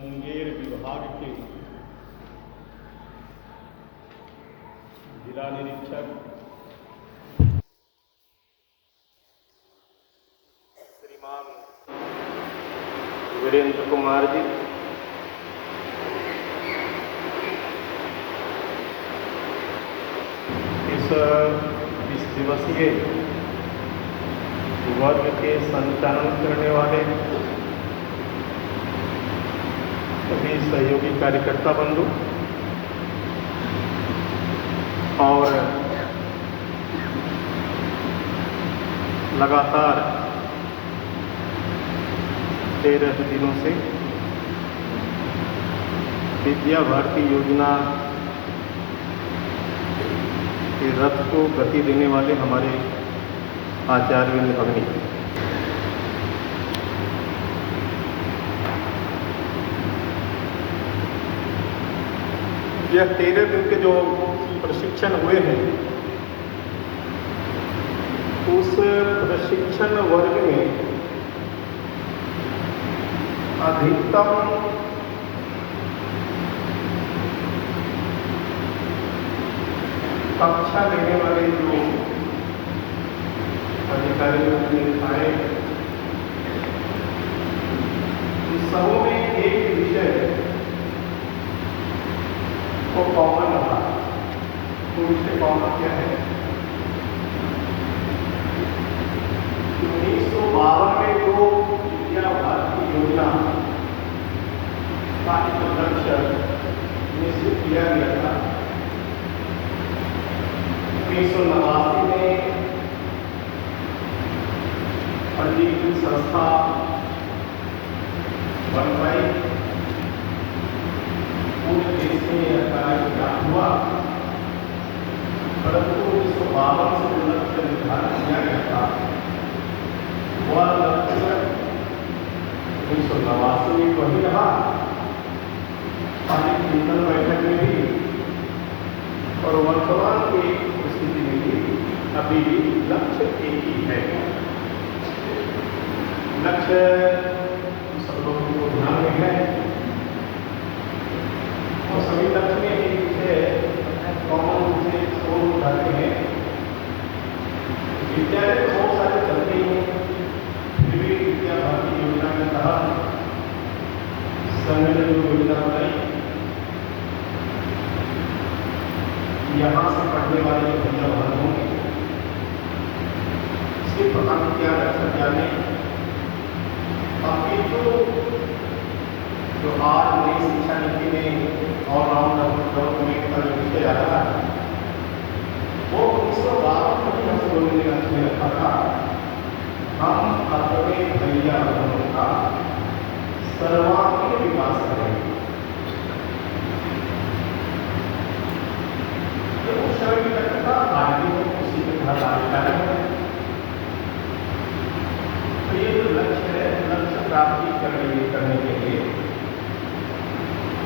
मुंगेर विभाग के जिला निरीक्षक श्रीमान वीरेंद्र कुमार जी, इस 20 दिवसीय वर्ग के संचालन करने वाले सभी सहयोगी कार्यकर्ता बंधु और लगातार 13 दिनों से विद्या भारती योजना के रथ को गति देने वाले हमारे आचार्य भगनी, यह 13 दिन के जो प्रशिक्षण हुए हैं, उस प्रशिक्षण वर्ग में अधिकतम कक्षा लेने वाले जो अधिकारी आए, उन सबों में एक विषय को कॉमन रहा। तो विषय कॉमन क्या है? 1952 में जो विद्या भारती योजना का एक लक्ष्य निश्चित किया गया था, 1989 में पंजीकृत संस्था बनवाई, पूरे देश में यह कार्य ज्ञात हुआ, परंतु 1952 से जो लक्ष्य निर्धारित किया गया था, वह लक्ष्य 1989 में वही रहा, पहली चिंतन बैठक में भी और वर्तमान की स्थिति में भी अभी लक्ष्य एक ही है। लक्ष्य सब लोगों को ध्यान में है और सभी लक्ष्य में एक विषय कॉमन रूप से शोध उठाते हैं। विद्यालय तो बहुत सारे चलते ही हैं, फिर भी विद्या भारती योजना के तहत संघ ने जो योजना बनाई, यहाँ से पढ़ने वाले जो भैया बहन होंगे, इसके प्रधान क्या लक्ष्य जाने, आपकी जो आज नई शिक्षा नीति में ऑलराउंड डेवलपमेंट का जो विषय आ रहा है, वो 1952 में हम लोगों ने लक्ष्य में रखा था, हम अपने भैया बहनों का सर्वांगीण विकास करेंगे। तो उस समय की लक्ष्य था, आज भी उसी के तहत आगे जा रहे हैं। तो ये जो लक्ष्य है, लक्ष्य प्राप्ति करने के लिए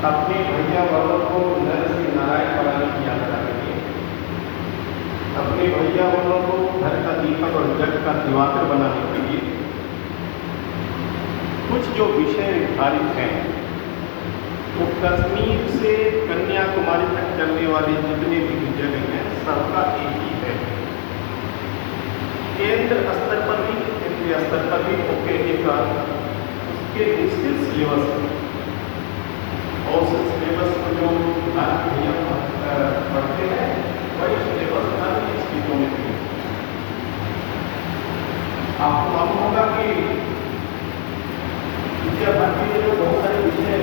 अपने भैया बहनों को नर से नारायण बनाने की यात्रा करिए, अपने भैया बहनों को घर का दीपक और जग का दिवाकर बनाने के लिए कुछ जो विषय निर्धारित हैं, वो कश्मीर से कन्याकुमारी तक चलने वाले जितने भी जगह हैं, सबका एक ही है। केंद्र स्तर पर भी, केंद्रीय स्तर पर भी उसके निश्चित सिलेबस और उस सिलेबस को जो भैया पढ़ते हैं, वही सिलेबस अन्य स्थितियों में भी। आपको मालूम होगा कि विद्या भारती में जो बहुत सारे विषय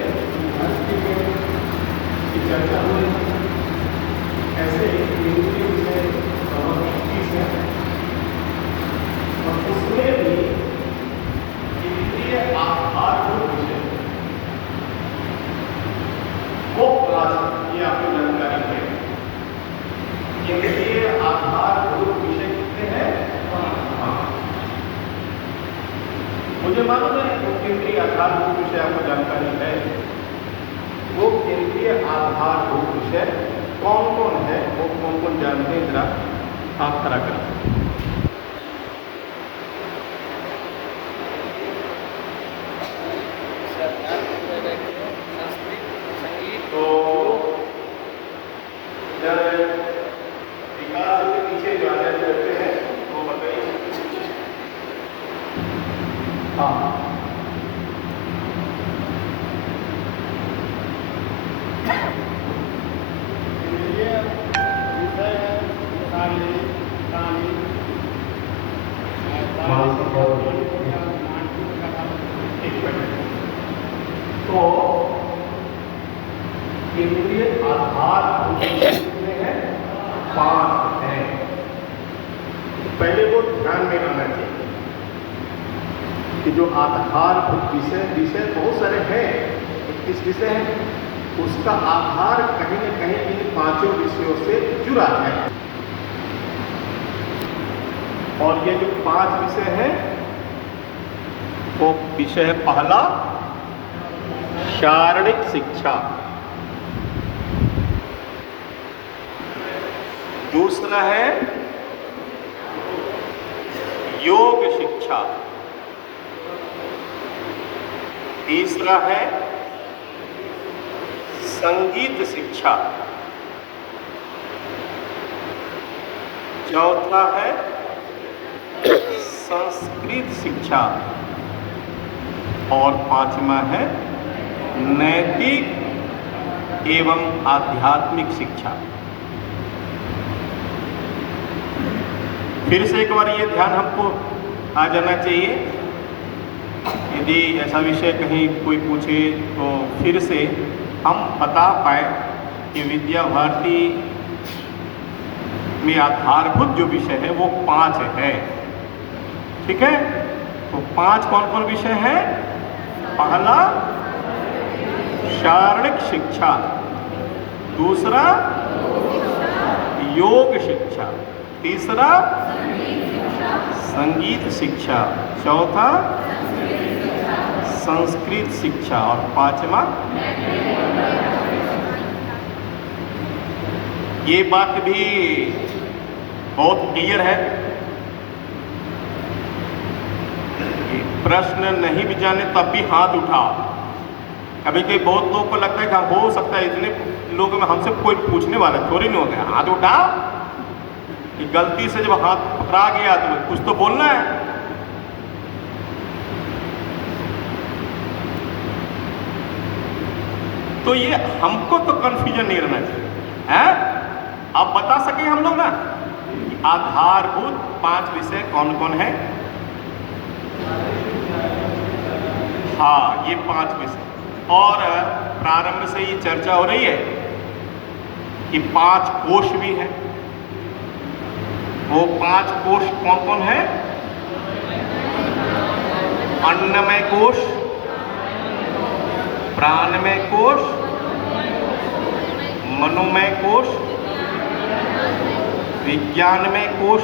की चर्चा हुई, ऐसे केंद्रीय विषय 21 है और उसमें भी केंद्रीय आधारभूत विषय वो क्लास, ये आपको जानकारी है। केंद्रीय आधारभूत विषय कितने हैं? मुझे मालूम है वो केंद्रीय आधारभूत विषय आपको जानकारी है। वो केंद्रीय आधारभूत विषय कौन कौन है, वो कौन कौन जानते हैं, जरा आप खड़ा करें। तो केंद्रीय आधार कितने हैं? 5 हैं। पहले वो ध्यान में आना चाहिए कि जो आधारभूत विषय बहुत सारे हैं, 21 विषय हैं, उसका आधार कहीं न कहीं इन 5 विषयों से जुड़ा है। और ये जो 5 विषय हैं, वो विषय है पहला शारीरिक शिक्षा, दूसरा है योग शिक्षा, तीसरा है संगीत शिक्षा, चौथा है संस्कृत शिक्षा और 5वां है नैतिक एवं आध्यात्मिक शिक्षा। फिर से एक बार ये ध्यान हमको आ जाना चाहिए, यदि ऐसा विषय कहीं कोई पूछे तो फिर से हम बता पाए कि विद्या भारती में आधारभूत जो विषय है वो 5 है। ठीक है, तो 5 कौन कौन विषय है? पहला शारीरिक शिक्षा, दूसरा योग शिक्षा, तीसरा संगीत शिक्षा, चौथा संस्कृत शिक्षा और 5वां। ये बात भी बहुत क्लियर है। प्रश्न नहीं भी जाने तब भी हाथ उठाओ। अभी कई बहुत लोगों को लगता है कि हो सकता है इतने लोगों में हमसे कोई पूछने वाला थोड़ी नहीं हो गया, हाथ उठाओ कि गलती से जब हाथ पकड़ा गया तो कुछ तो बोलना है। तो ये हमको तो कंफ्यूजन नहीं रहना चाहिए है? आप बता सके हम लोग ना कि आधारभूत 5 विषय कौन कौन है? हाँ, ये 5 विषय। और प्रारंभ से ये चर्चा हो रही है कि 5 कोश भी है। वो 5 कोश कौन कौन है? अन्नमय कोश, प्राणमय कोश, मनोमय कोश, विज्ञानमय कोश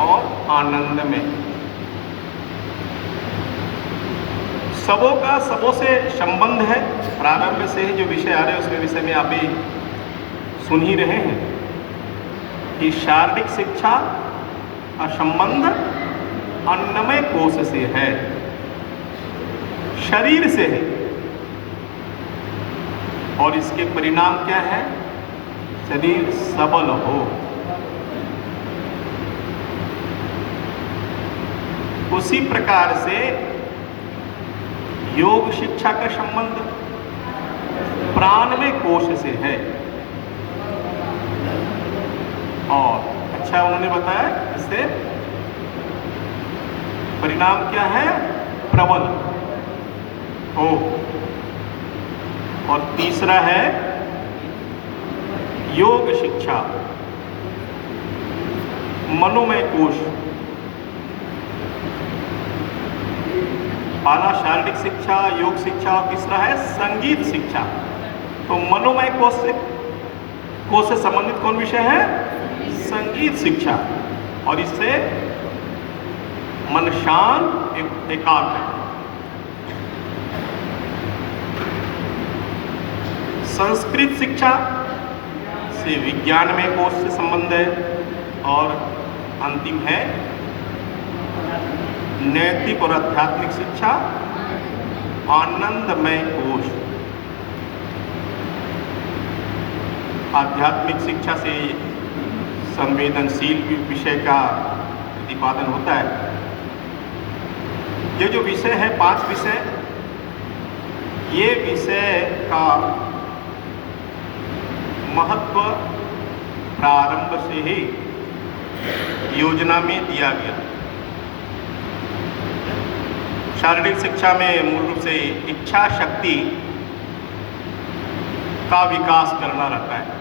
और आनंदमय। सबों का सबों से संबंध है। प्रारंभ से ही जो विषय आ रहे हैं उसके विषय में आप भी सुन ही रहे हैं कि शारीरिक शिक्षा का संबंध अन्नमय कोश से है, शरीर से है। और इसके परिणाम क्या है? शरीर सबल हो। उसी प्रकार से योग शिक्षा का संबंध प्राणमय कोश से है। और अच्छा उन्होंने बताया इससे परिणाम क्या है? प्रबल हो। और तीसरा है योग शिक्षा, मनोमय कोश। पहला शारीरिक शिक्षा, योग शिक्षा और तीसरा है संगीत शिक्षा। तो मनोमय कोश से संबंधित कौन विषय है? संगीत शिक्षा। और इससे मन शांत एकाग्र है। संस्कृत शिक्षा से विज्ञानमय कोश से संबंध है। और अंतिम है नैतिक और आध्यात्मिक शिक्षा, आनंदमय कोश। आध्यात्मिक शिक्षा से संवेदनशील विषय का प्रतिपादन होता है। ये जो विषय है 5 विषय, ये विषय का महत्व प्रारंभ से ही योजना में दिया गया। शारीरिक शिक्षा में मूल रूप से इच्छा शक्ति का विकास करना रहता है।